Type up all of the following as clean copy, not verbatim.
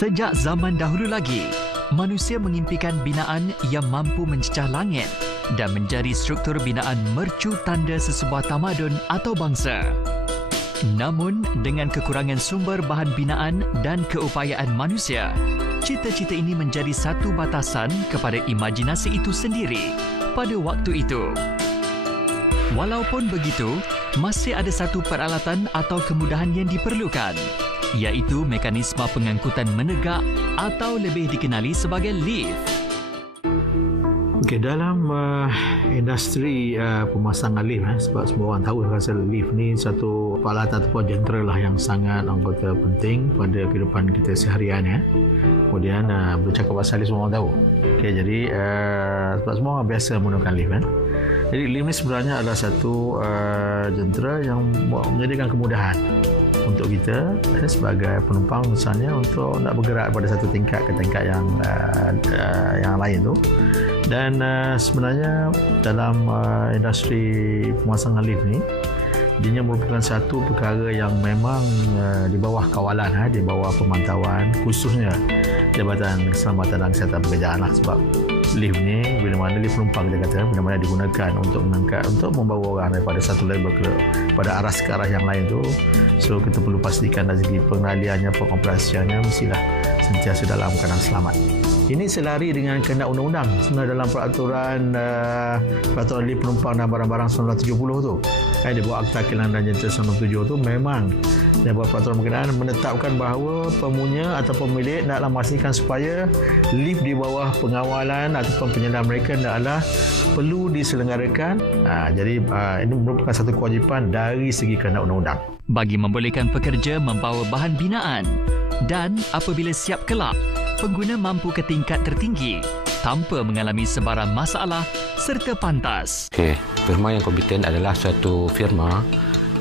Sejak zaman dahulu lagi, manusia mengimpikan binaan yang mampu mencecah langit dan menjadi struktur binaan mercu tanda sesebuah tamadun atau bangsa. Namun, dengan kekurangan sumber bahan binaan dan keupayaan manusia, cita-cita ini menjadi satu batasan kepada imajinasi itu sendiri pada waktu itu. Walaupun begitu, masih ada satu peralatan atau kemudahan yang diperlukan, iaitu mekanisme pengangkutan menegak atau lebih dikenali sebagai lift. Okay, dalam industri pemasangan lift, sebab semua orang tahu rasa lift ni satu peralatan ataupun jentera lah yang sangat anggota penting pada kehidupan kita seharian. Kemudian bercakap pasal lift semua orang tahu. Okay, jadi sebab semua orang biasa menggunakan lift. Jadi lift ni sebenarnya adalah satu jentera yang menyediakan kemudahan untuk kita sebagai penumpang, misalnya untuk nak bergerak pada satu tingkat ke tingkat yang lain tu. Dan sebenarnya dalam industri pemasangan lift ni, dia merupakan satu perkara yang memang di bawah kawalan, di bawah pemantauan, khususnya Jabatan Keselamatan dan Kesihatan Pekerjaan lah. Sebab lift ni, bila mana lift penumpang kita kata, bila mana digunakan untuk mengangkat, untuk membawa orang daripada satu level pada arah ke arah yang lain tu, so kita perlu pastikan dari segi pengendaliannya, pengoperasiannya mestilah sentiasa dalam keadaan selamat. Ini selari dengan kehendak undang-undang. Sebenarnya dalam peraturan lift penumpang dan barang-barang 1970 tu, dia buat Akta Kilang dan Jentera 97 tu, memang dia buat peraturan berkenaan menetapkan bahawa pemunya atau pemilik naklah memastikan supaya lift di bawah pengawalan ataupun penyelam mereka naklah perlu diselenggarakan. Jadi ini merupakan satu kewajipan dari segi kehendak undang-undang. Bagi membolehkan pekerja membawa bahan binaan, dan apabila siap kelak, pengguna mampu ke tingkat tertinggi tanpa mengalami sebarang masalah serta pantas. Firma yang kompeten adalah suatu firma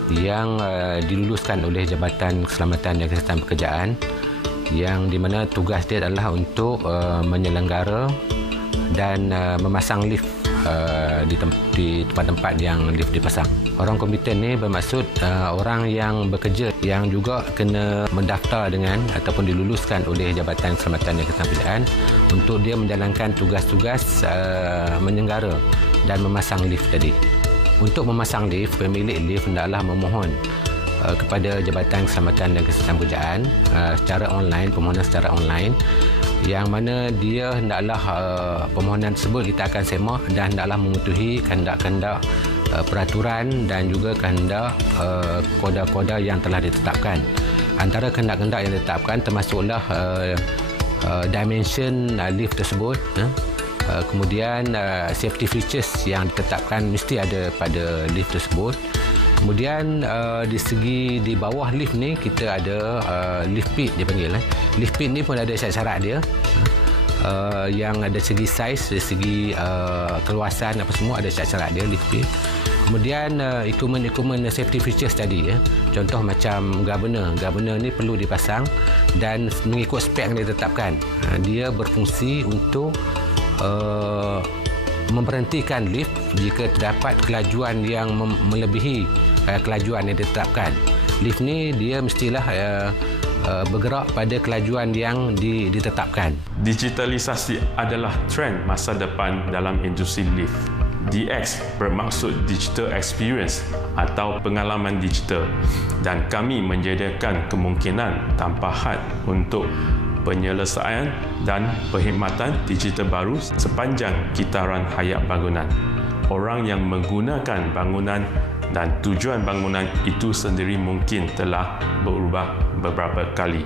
yang diluluskan oleh Jabatan Keselamatan dan Kesihatan Pekerjaan, yang di mana tugas dia adalah untuk menyelenggara dan memasang lift di tempat-tempat yang lift dipasang. Orang kompeten ni bermaksud orang yang bekerja yang juga kena mendaftar dengan ataupun diluluskan oleh Jabatan Keselamatan dan Kesihatan Pekerjaan untuk dia menjalankan tugas-tugas menyenggara dan memasang lift tadi. Untuk memasang lift, pemilik lift hendaklah memohon kepada Jabatan Keselamatan dan Kesihatan Pekerjaan secara online, permohonan secara online, yang mana dia hendaklah permohonan tersebut kita akan semak dan hendaklah mematuhi kehendak-kehendak peraturan dan juga kehendak koda-koda yang telah ditetapkan. Antara kehendak-kehendak yang ditetapkan termasuklah dimension lift tersebut, kemudian safety features yang ditetapkan mesti ada pada lift tersebut. Kemudian di segi di bawah lift ni kita ada lift pit dia panggil. Lift pit ni pun ada syarat-syarat dia, yang ada segi saiz, dari segi keluasan apa semua ada syarat-syarat dia lift pit. Kemudian equipment safety features tadi, contoh macam governor ni perlu dipasang dan mengikut spek yang ditetapkan. Dia berfungsi untuk memberhentikan lift jika terdapat kelajuan yang melebihi kelajuan yang ditetapkan. Lift ni dia mestilah bergerak pada kelajuan yang ditetapkan. Digitalisasi adalah trend masa depan dalam industri lift. DX bermaksud Digital Experience atau pengalaman digital, dan kami menyediakan kemungkinan tanpa had untuk penyelesaian dan perkhidmatan digital baru sepanjang kitaran hayat bangunan. Orang yang menggunakan bangunan dan tujuan bangunan itu sendiri mungkin telah berubah beberapa kali.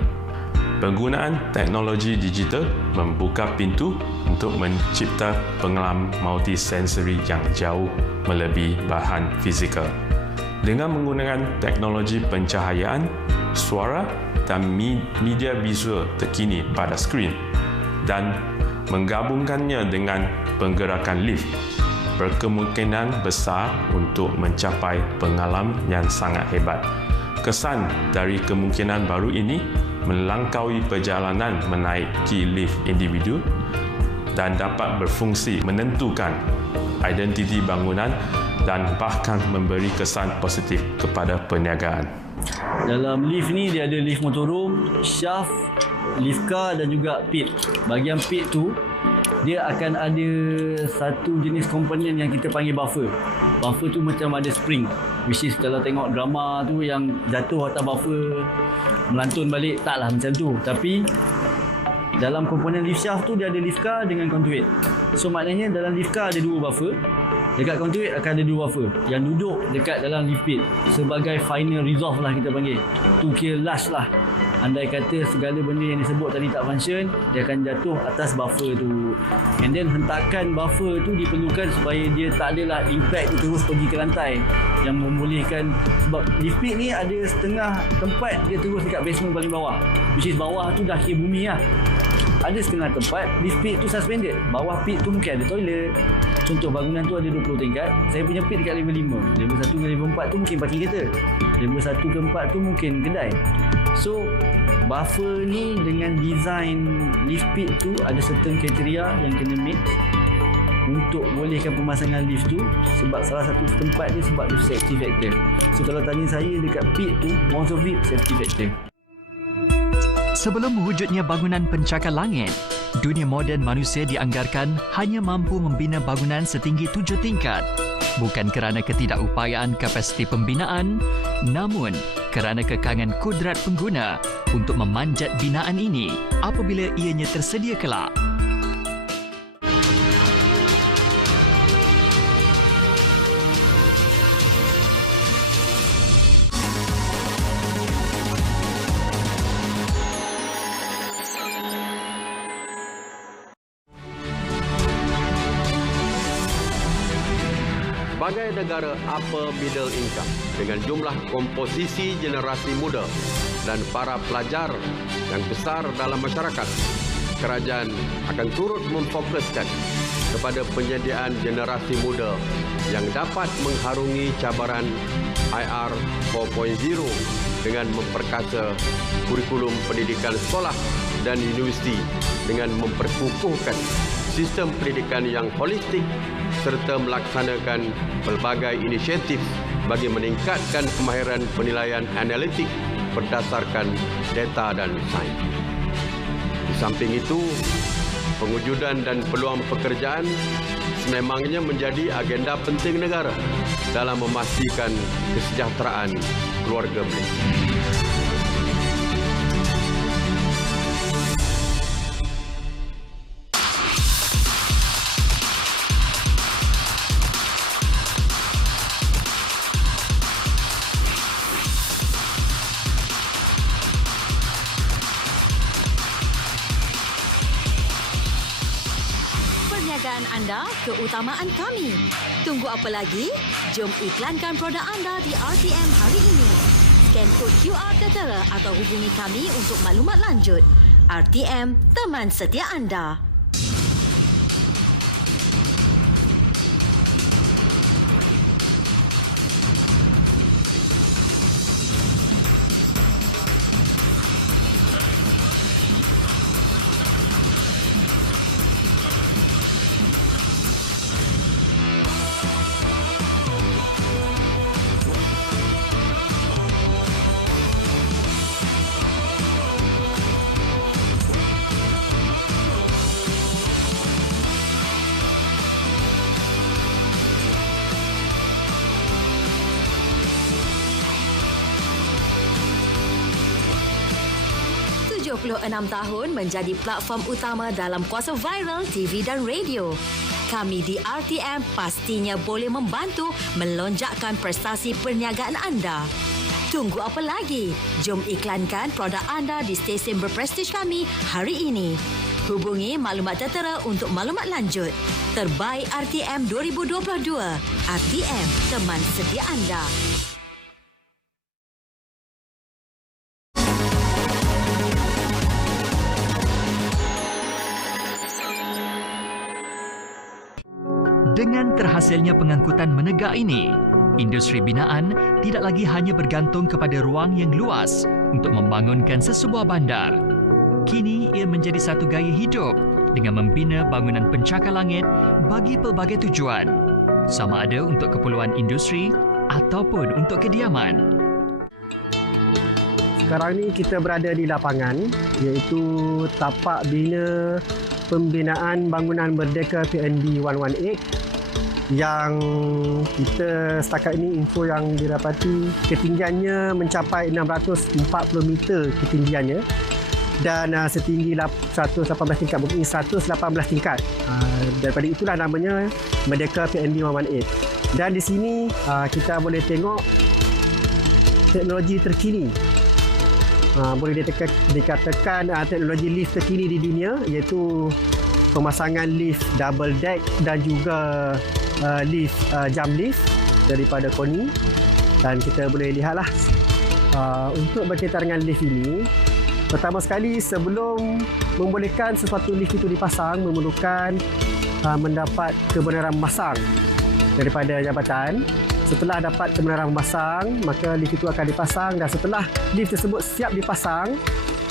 Penggunaan teknologi digital membuka pintu untuk mencipta pengalaman multisensori yang jauh melebihi bahan fizikal. Dengan menggunakan teknologi pencahayaan, suara dan media visual terkini pada skrin dan menggabungkannya dengan penggerakan lift, berkemungkinan besar untuk mencapai pengalaman yang sangat hebat. Kesan dari kemungkinan baru ini melangkaui perjalanan menaiki lift individu dan dapat berfungsi menentukan identiti bangunan dan bahkan memberi kesan positif kepada perniagaan. Dalam lift ni dia ada lift motorhome, shaft, lift car dan juga pit. Bahagian pit tu dia akan ada satu jenis komponen yang kita panggil buffer. Buffer tu macam ada spring, which is kalau tengok drama tu yang jatuh atas buffer melantun balik, taklah macam tu. Tapi dalam komponen lift shaft tu dia ada lift car dengan conduit. So maknanya dalam lift car ada 2 buffer, dekat conduit akan ada 2 buffer yang duduk dekat dalam lift pit sebagai final resolve lah kita panggil. Tu kira last lah. Andai kata segala benda yang disebut tadi tak function, dia akan jatuh atas buffer tu. And then hentakan buffer tu diperlukan supaya dia tak adalah impact tu terus pergi ke lantai, yang membolehkan, sebab lift pit ni ada setengah tempat dia terus dekat basement paling bawah, which is bawah tu dah kira bumi lah. Ada setengah tempat lift pit tu suspended, bawah pit tu mungkin ada toilet. Contoh bangunan tu ada 20 tingkat, saya punya pit dekat level 5, level 1 dengan level 4 tu mungkin parking kereta, level 1 ke 4 tu mungkin kedai. So buffer ni dengan design lift pit tu ada certain kriteria yang kena meet untuk bolehkan pemasangan lift tu, sebab salah satu tempat dia sebab tu safety factor. So kalau tanya saya, dekat pit tu most of it safety factor. Sebelum wujudnya bangunan pencakar langit, dunia moden manusia dianggarkan hanya mampu membina bangunan setinggi 7 tingkat. Bukan kerana ketidakupayaan kapasiti pembinaan, namun kerana kekangan kudrat pengguna untuk memanjat binaan ini apabila ianya tersedia kelak. Sebagai negara upper middle income dengan jumlah komposisi generasi muda dan para pelajar yang besar dalam masyarakat, kerajaan akan turut memfokuskan kepada penyediaan generasi muda yang dapat mengharungi cabaran IR 4.0 dengan memperkasa kurikulum pendidikan sekolah dan universiti dengan memperkukuhkan sistem pendidikan yang holistik serta melaksanakan pelbagai inisiatif bagi meningkatkan kemahiran penilaian analitik berdasarkan data dan sains. Di samping itu, pengujudan dan peluang pekerjaan sememangnya menjadi agenda penting negara dalam memastikan kesejahteraan keluarga Malaysia. Anda, keutamaan kami. Tunggu apa lagi? Jom iklankan produk anda di RTM hari ini. Scan kod QR Tertera atau hubungi kami untuk maklumat lanjut. RTM, teman setia anda. Tahun menjadi platform utama dalam kuasa viral TV dan radio. Kami di RTM pastinya boleh membantu melonjakkan prestasi perniagaan anda. Tunggu apa lagi? Jom iklankan produk anda di stesen berprestij kami hari ini. Hubungi maklumat tertera untuk maklumat lanjut. Terbaik RTM 2022. RTM, teman setia anda. Dengan terhasilnya pengangkutan menegak ini, industri binaan tidak lagi hanya bergantung kepada ruang yang luas untuk membangunkan sesebuah bandar. Kini ia menjadi satu gaya hidup dengan membina bangunan pencakar langit bagi pelbagai tujuan, sama ada untuk keperluan industri ataupun untuk kediaman. Sekarang ni kita berada di lapangan, iaitu tapak bina pembinaan bangunan Merdeka PNB 118 yang kita setakat ini info yang didapati ketinggiannya mencapai 640 meter ketinggiannya dan setinggi 118 tingkat, mungkin 118 tingkat. Daripada itulah namanya Merdeka PNB 118. Dan di sini kita boleh tengok teknologi terkini. Boleh dikatakan teknologi lift terkini di dunia, iaitu pemasangan lift double deck dan juga lift jump lift daripada KONI. Dan kita boleh lihatlah untuk berkaitan dengan lift ini, pertama sekali sebelum membolehkan sesuatu lift itu dipasang, memerlukan mendapat kebenaran memasang daripada jabatan. Setelah dapat kebenaran memasang, maka lift itu akan dipasang, dan setelah lift tersebut siap dipasang,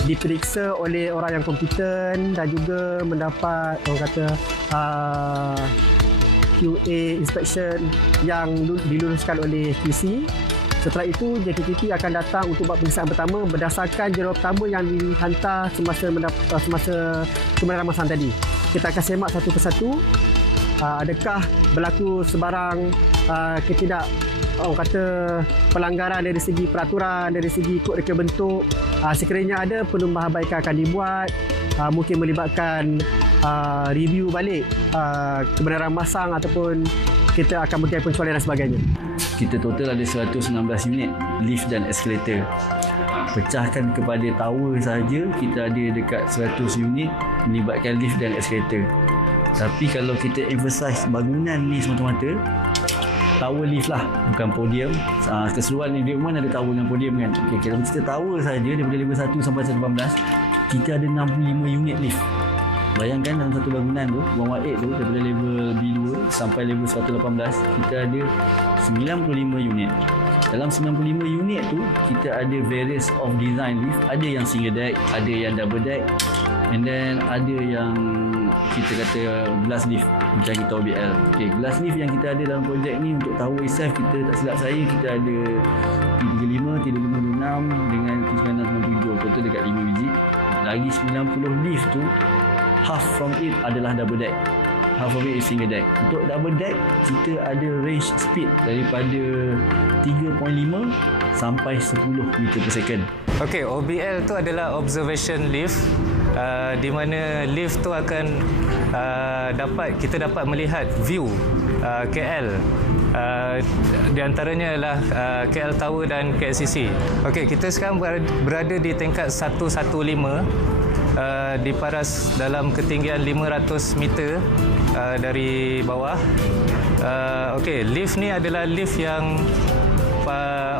diperiksa oleh orang yang kompeten dan juga mendapat orang kata QA inspection yang diluluskan oleh QC. Setelah itu JKTP akan datang untuk buat pemeriksaan pertama berdasarkan jurul pertama yang dihantar semasa kebenaran memasang tadi. Kita akan semak satu persatu. Adakah berlaku sebarang orang kata pelanggaran dari segi peraturan, dari segi kod reka bentuk. Sekiranya ada, penambahbaikan akan dibuat, mungkin melibatkan review balik kebenaran masang ataupun kita akan berikan pengecualian dan sebagainya. Kita total ada 116 unit lift dan eskalator. Pecahkan kepada tower saja kita ada dekat 100 unit melibatkan lift dan eskalator. Tapi kalau kita emphasize bangunan ni semata-mata, tower lift lah, bukan podium. Keseluruhan living room ada tower dengan podium kan. Okay, kalau kita tower saja daripada level 1 sampai 118, kita ada 65 unit lift. Bayangkan dalam satu bangunan tu, 118 tu, daripada level B2 sampai level 118, kita ada 95 unit. Dalam 95 unit tu, kita ada various of design lift. Ada yang single deck, ada yang double deck, and then ada yang kita kata glass lift macam kita OBL. Okay, glass lift yang kita ada dalam projek ni untuk tower itself, kita tak silap saya kita ada T35, T526 dengan T997, total dekat 5 biji. Lagi 90 lift tu, half from it adalah double deck, half of it is single deck. Untuk double deck, kita ada range speed daripada 3.5 sampai 10 meter per second. Okey, OBL tu adalah observation lift, di mana lift tu akan kita dapat melihat view KL. Di antaranya adalah KL Tower dan KLCC. Okey, kita sekarang berada di tingkat 115, di paras dalam ketinggian 500 meter dari bawah. Okey, lift ni adalah lift yang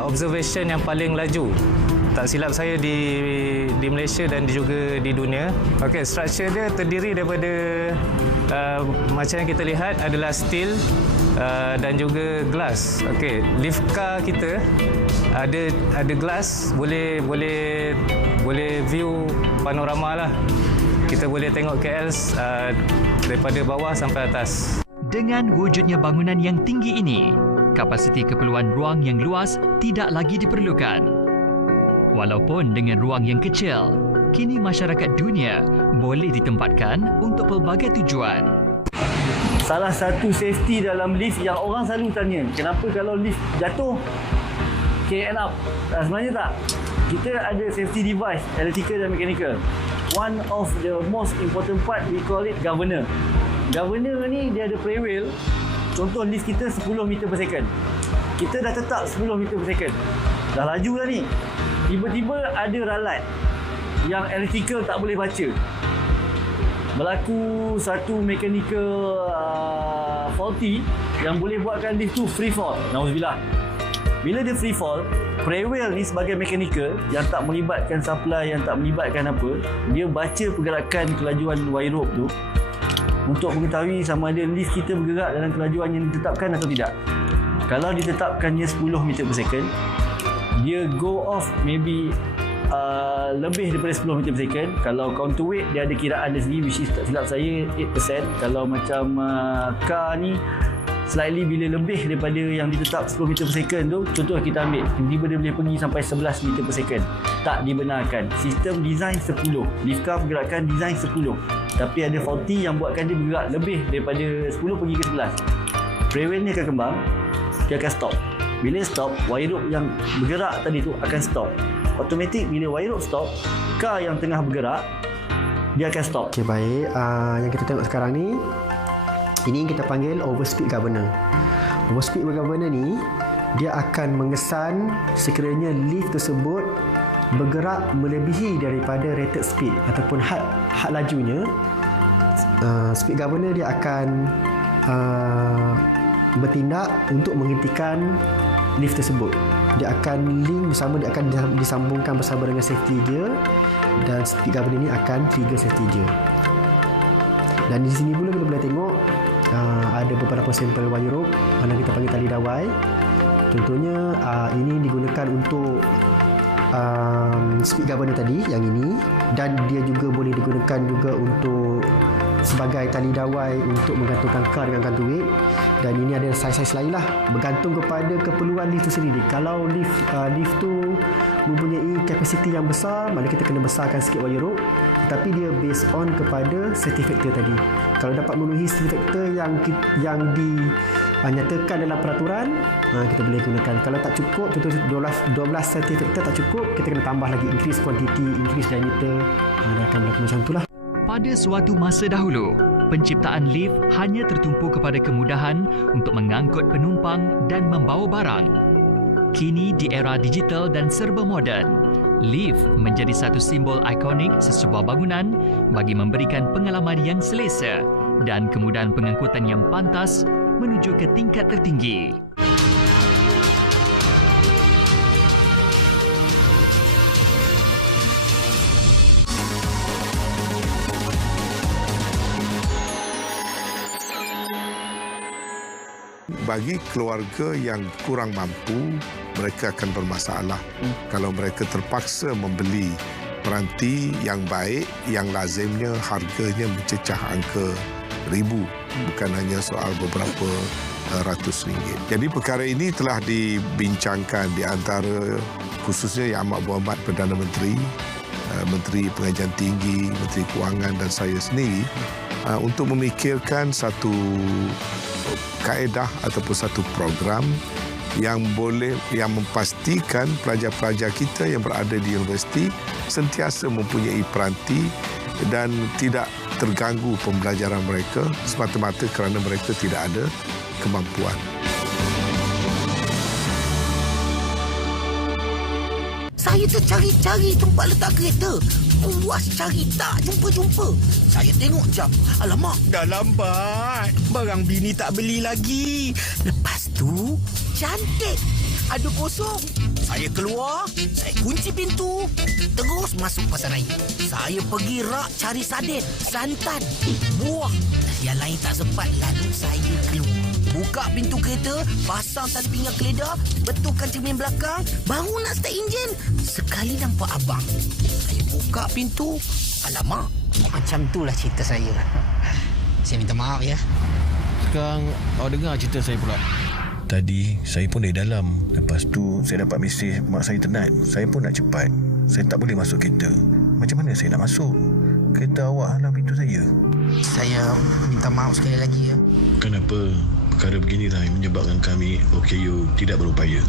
observation yang paling laju. Tak silap saya di Malaysia dan juga di dunia. Okey, structure dia terdiri daripada macam yang kita lihat adalah steel dan juga glass. Okey, lift car kita ada glass, boleh view panorama lah. Kita boleh tengok KL daripada bawah sampai atas. Dengan wujudnya bangunan yang tinggi ini, kapasiti keperluan ruang yang luas tidak lagi diperlukan. Walaupun dengan ruang yang kecil, kini masyarakat dunia boleh ditempatkan untuk pelbagai tujuan. Salah satu safety dalam lift yang orang selalu tanya, kenapa kalau lift jatuh can up? Sebenarnya tak. Kita ada safety device, electrical dan mechanical. One of the most important part, we call it governor. Governor ni dia ada prey wheel. Contoh lift kita 10 meter per second. Kita dah tetap 10 meter per second. Dah laju dah ni. Tiba-tiba ada ralat yang electrical tak boleh baca. Berlaku satu mechanical faulty yang boleh buatkan lift tu free fall. Nauzubillah. Bila dia free fall, prey wheel ni sebagai mechanical yang tak melibatkan supply, yang tak melibatkan apa, dia baca pergerakan kelajuan wire rope tu untuk mengetahui sama ada lift kita bergerak dalam kelajuan yang ditetapkan atau tidak. Kalau ditetapkannya 10 meter per second, dia go off maybe lebih daripada 10 meter per second. Kalau counterweight, dia ada kiraan dia sendiri, which is tak silap saya 8%. Kalau macam car ni slightly bila lebih daripada yang ditetap 10 meter per second tu, contoh kita ambil tiba-tiba dia boleh pergi sampai 11 meter per second, tak dibenarkan. Sistem design 10, lift car pergerakan design 10, tapi ada faulty yang buatkan dia bergerak lebih daripada 10 pergi ke 11. Freewheel ni akan kembang, dia akan stop. Bila stop, wire rope yang bergerak tadi tu akan stop. Automatik bila wire rope stop, car yang tengah bergerak dia akan stop. Okey, baik. Yang kita tengok sekarang ni, ini kita panggil overspeed governor. Overspeed governor ni dia akan mengesan sekiranya lift tersebut bergerak melebihi daripada rated speed ataupun had lajunya. Speed governor dia akan bertindak untuk menghentikan lift tersebut. Dia akan link bersama, dia akan disambungkan bersama dengan safety gear, dan speed governor ini akan trigger safety gear. Dan di sini pula kita boleh tengok ada beberapa sampel wire rope mana kita panggil tali dawai. Contohnya ini digunakan untuk speed governor tadi yang ini, dan dia juga boleh digunakan juga untuk sebagai tali dawai untuk menggantungkan kar dengan gantung weight. Dan ini ada saiz-saiz lain lah, bergantung kepada keperluan lift itu sendiri. Kalau lift tu mempunyai kapasiti yang besar, maka kita kena besarkan sikit wire rope, tetapi dia based on kepada safety factor tadi. Kalau dapat memenuhi safety factor yang dinyatakan dalam peraturan, kita boleh gunakan. Kalau tak cukup, contoh 12 safety factor tak cukup, kita kena tambah lagi, increase quantity, increase diameter. Dia akan berlaku macam itulah. Pada suatu masa dahulu, penciptaan lift hanya tertumpu kepada kemudahan untuk mengangkut penumpang dan membawa barang. Kini di era digital dan serba moden, lift menjadi satu simbol ikonik sesebuah bangunan bagi memberikan pengalaman yang selesa dan kemudahan pengangkutan yang pantas menuju ke tingkat tertinggi. Bagi keluarga yang kurang mampu, mereka akan bermasalah kalau mereka terpaksa membeli peranti yang baik, yang lazimnya harganya mencecah angka ribu, bukan hanya soal beberapa ratus ringgit. Jadi perkara ini telah dibincangkan di antara khususnya Yang Amat Berhormat Perdana Menteri, Menteri Pengajian Tinggi, Menteri Kewangan dan saya sendiri untuk memikirkan satu kaedah ataupun satu program yang memastikan pelajar-pelajar kita yang berada di universiti sentiasa mempunyai peranti dan tidak terganggu pembelajaran mereka semata-mata kerana mereka tidak ada kemampuan. Saya tercari-cari tempat letak kereta. Puas cari tak jumpa-jumpa. Saya tengok jam. Alamak, dah lambat. Barang bini tak beli lagi. Lepas tu, cantik. Ada kosong. Saya keluar, saya kunci pintu. Terus masuk pasar raya. Saya pergi rak cari sarden, santan, buah. Yang lain tak sempat, lalu saya keluar. Buka pintu kereta, pasang tali pinggang keledar, betulkan cermin belakang, baru nak start enjin. Sekali nampak abang. Saya buka pintu, alamak. Macam itulah cerita saya. Saya minta maaf ya. Sekarang awak dengar cerita saya pula. Tadi saya pun dari dalam. Lepas tu saya dapat mesej mak saya tenat. Saya pun nak cepat. Saya tak boleh masuk kereta. Macam mana saya nak masuk? Kereta awak halang pintu saya. Saya minta maaf sekali lagi ya. Kenapa? Perkara beginilah yang menyebabkan kami OKU tidak berupaya.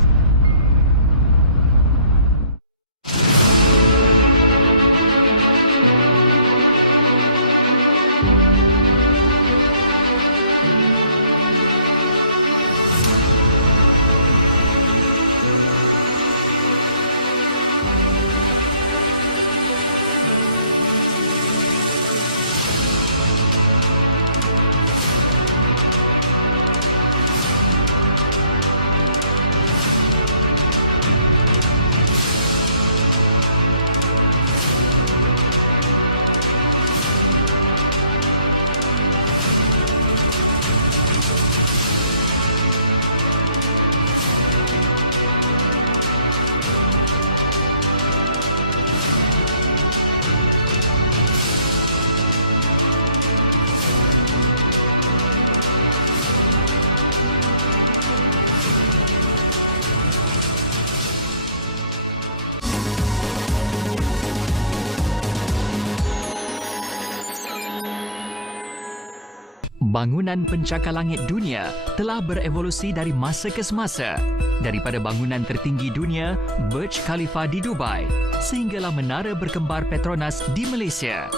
Bangunan pencakar langit dunia telah berevolusi dari masa ke semasa, daripada bangunan tertinggi dunia Burj Khalifa di Dubai sehinggalah menara berkembar Petronas di Malaysia.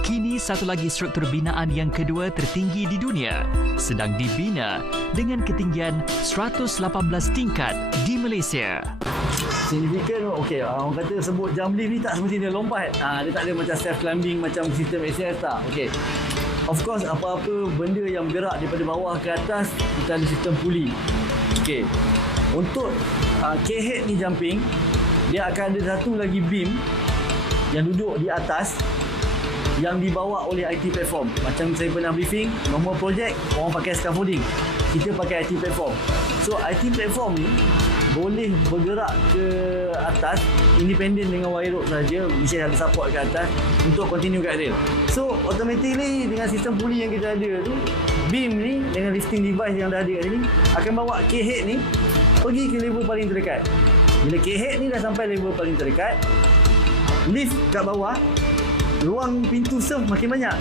Kini satu lagi struktur binaan yang kedua tertinggi di dunia sedang dibina dengan ketinggian 118 tingkat di Malaysia. Signifikan, okey, orang kata sebut jam lift ni tak semestinya lompat. Dia tak ada macam self climbing macam sistem ACS tak. Okey. Of course, apa-apa benda yang bergerak daripada bawah ke atas, kita ada sistem puli. Okey. Untuk K-head ni jumping, dia akan ada satu lagi beam yang duduk di atas yang dibawa oleh IT platform. Macam saya pernah briefing, normal project orang pakai scaffolding. Kita pakai IT platform. So IT platform ni boleh bergerak ke atas independent dengan wire rope saja, mesti ada support ke atas untuk continue kat rail. So automatically dengan sistem puli yang kita ada tu, beam ni dengan lifting device yang dah ada kat sini akan bawa K-head ni pergi ke level paling terdekat. Bila K-head ni dah sampai level paling terdekat, lift kat bawah, ruang pintu serve makin banyak.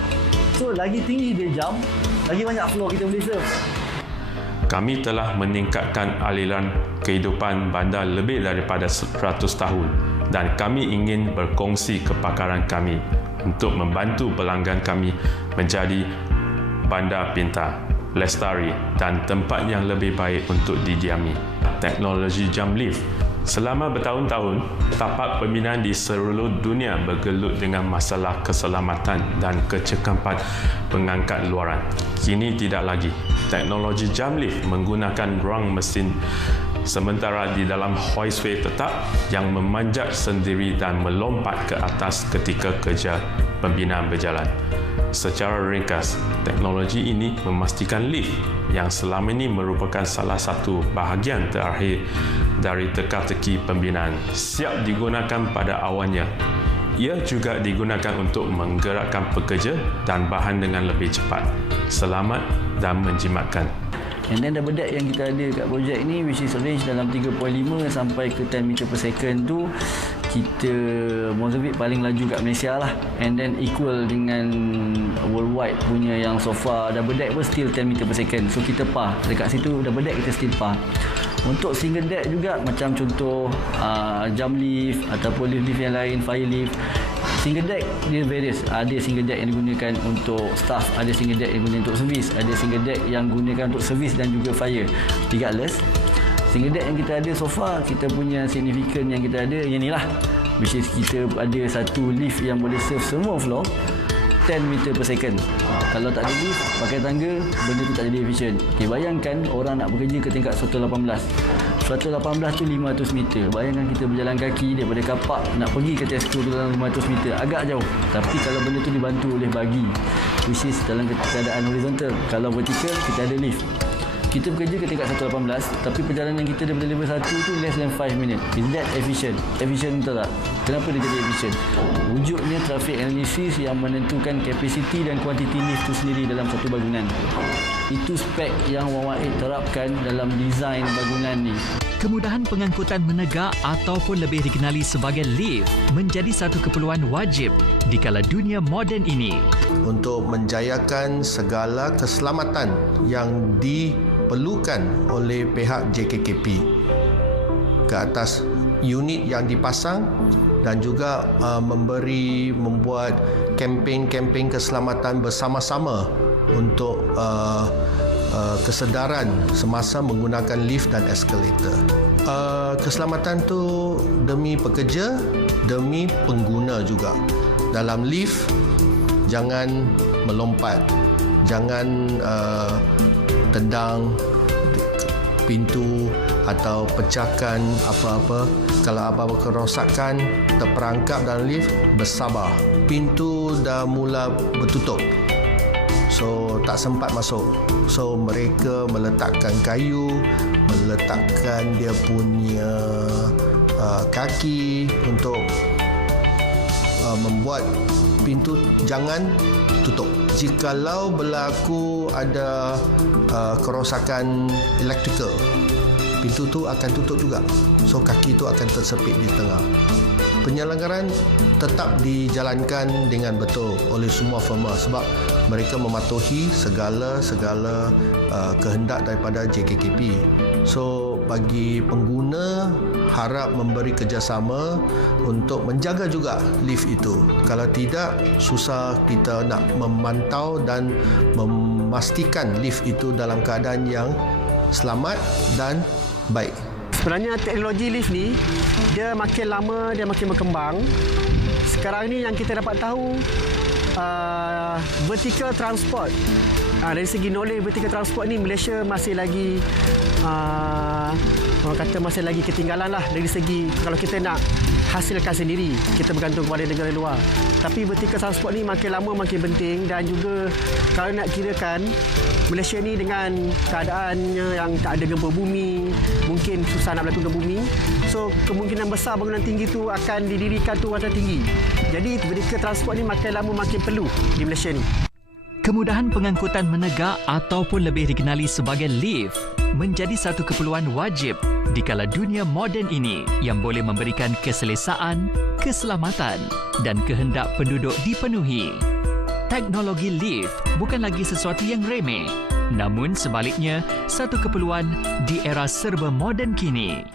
So lagi tinggi dia jump, lagi banyak floor kita boleh serve. Kami telah meningkatkan aliran kehidupan bandar lebih daripada 100 tahun dan kami ingin berkongsi kepakaran kami untuk membantu pelanggan kami menjadi bandar pintar, lestari dan tempat yang lebih baik untuk didiami. Teknologi jump lift. Selama bertahun-tahun, tapak pembinaan di seluruh dunia bergelut dengan masalah keselamatan dan kecekapan pengangkat luaran. Kini tidak lagi. Teknologi jump lift menggunakan ruang mesin sementara di dalam hoistway tetap yang memanjat sendiri dan melompat ke atas ketika kerja pembinaan berjalan. Secara ringkas, teknologi ini memastikan lift yang selama ini merupakan salah satu bahagian terakhir dari teka-teki pembinaan siap digunakan pada awalnya. Ia juga digunakan untuk menggerakkan pekerja dan bahan dengan lebih cepat, selamat dan menjimatkan. And then double deck yang kita ada kat projek ni, which is range dalam 3.5 sampai ke 10 meter per second tu, kita Mozambique paling laju kat Malaysia lah. And then equal dengan worldwide punya yang so far double deck pun still 10 meter per second. So kita par. Dekat situ double deck kita still par. Untuk single deck juga macam contoh jump lift ataupun lift yang lain, fire lift. Single deck dia various. Ada single deck yang digunakan untuk staff, ada single deck yang digunakan untuk servis, ada single deck yang digunakan untuk servis dan juga fire. Regardless, single deck yang kita ada so far, kita punya signifikan yang kita ada yang inilah, which is kita ada satu lift yang boleh serve semua floor 10 meter per second. Kalau tak ada lift, pakai tangga, benda tu tak jadi efisien. Okay, bayangkan orang nak bekerja ke tingkat 118. 118 tu 500 meter. Bayangkan kita berjalan kaki daripada kapak nak pergi ke Tesco tu dalam 500 meter. Agak jauh. Tapi kalau benda tu dibantu oleh bagi, which is dalam keadaan horizontal. Kalau vertical, kita ada lift. Kita bekerja ke tingkat 118, tapi perjalanan kita daripada level 1 tu less than 5 minutes. Is that efficient? Efficient betul tak? Kenapa dia jadi efficient? Wujudnya traffic analysis yang menentukan kapasiti dan kuantiti lift tu sendiri dalam satu bangunan. Itu spek yang 118 terapkan dalam desain bangunan ni. Kemudahan pengangkutan menegak ataupun lebih dikenali sebagai lift menjadi satu keperluan wajib di kala dunia moden ini. Untuk menjayakan segala keselamatan yang diperlukan oleh pihak JKKP ke atas unit yang dipasang dan juga membuat kempen-kempen keselamatan bersama-sama untuk kesedaran semasa menggunakan lift dan eskalator. Keselamatan tu demi pekerja, demi pengguna juga. Dalam lift, jangan melompat, jangan tendang pintu atau pecahkan apa-apa. Kalau apa-apa kerosakan, terperangkap dalam lift, bersabar. Pintu dah mula bertutup, so tak sempat masuk. So mereka meletakkan kayu, meletakkan dia punya kaki untuk membuat pintu jangan tutup. Jikalau berlaku ada kerosakan elektrikal, pintu tu akan tutup juga. So kaki tu akan tersepit di tengah. penyelenggaraan tetap dijalankan dengan betul oleh semua firma sebab mereka mematuhi segala kehendak daripada JKKP. So bagi pengguna harap memberi kerjasama untuk menjaga juga lift itu. Kalau tidak, susah kita nak memantau dan memastikan lift itu dalam keadaan yang selamat dan baik. Sebenarnya teknologi lift ni dia makin lama dia makin berkembang. Sekarang ni yang kita dapat tahu vertical transport. Dari segi knowledge vertical transport ni Malaysia masih lagi orang kata masih lagi ketinggalan lah dari segi kalau kita nak hasilkan sendiri, kita bergantung kepada negara luar. Tapi vertical transport ni makin lama makin penting dan juga kalau nak kirakan Malaysia ni dengan keadaannya yang tak ada gempa bumi, mungkin susah nak berlaku gempa bumi. So kemungkinan besar bangunan tinggi tu akan didirikan tu macam tinggi. Jadi vertical transport ni makin lama makin perlu di Malaysia ni. Kemudahan pengangkutan menegak ataupun lebih dikenali sebagai lift menjadi satu keperluan wajib di kala dunia moden ini yang boleh memberikan keselesaan, keselamatan dan kehendak penduduk dipenuhi. Teknologi lift bukan lagi sesuatu yang remeh, namun sebaliknya satu keperluan di era serba moden kini.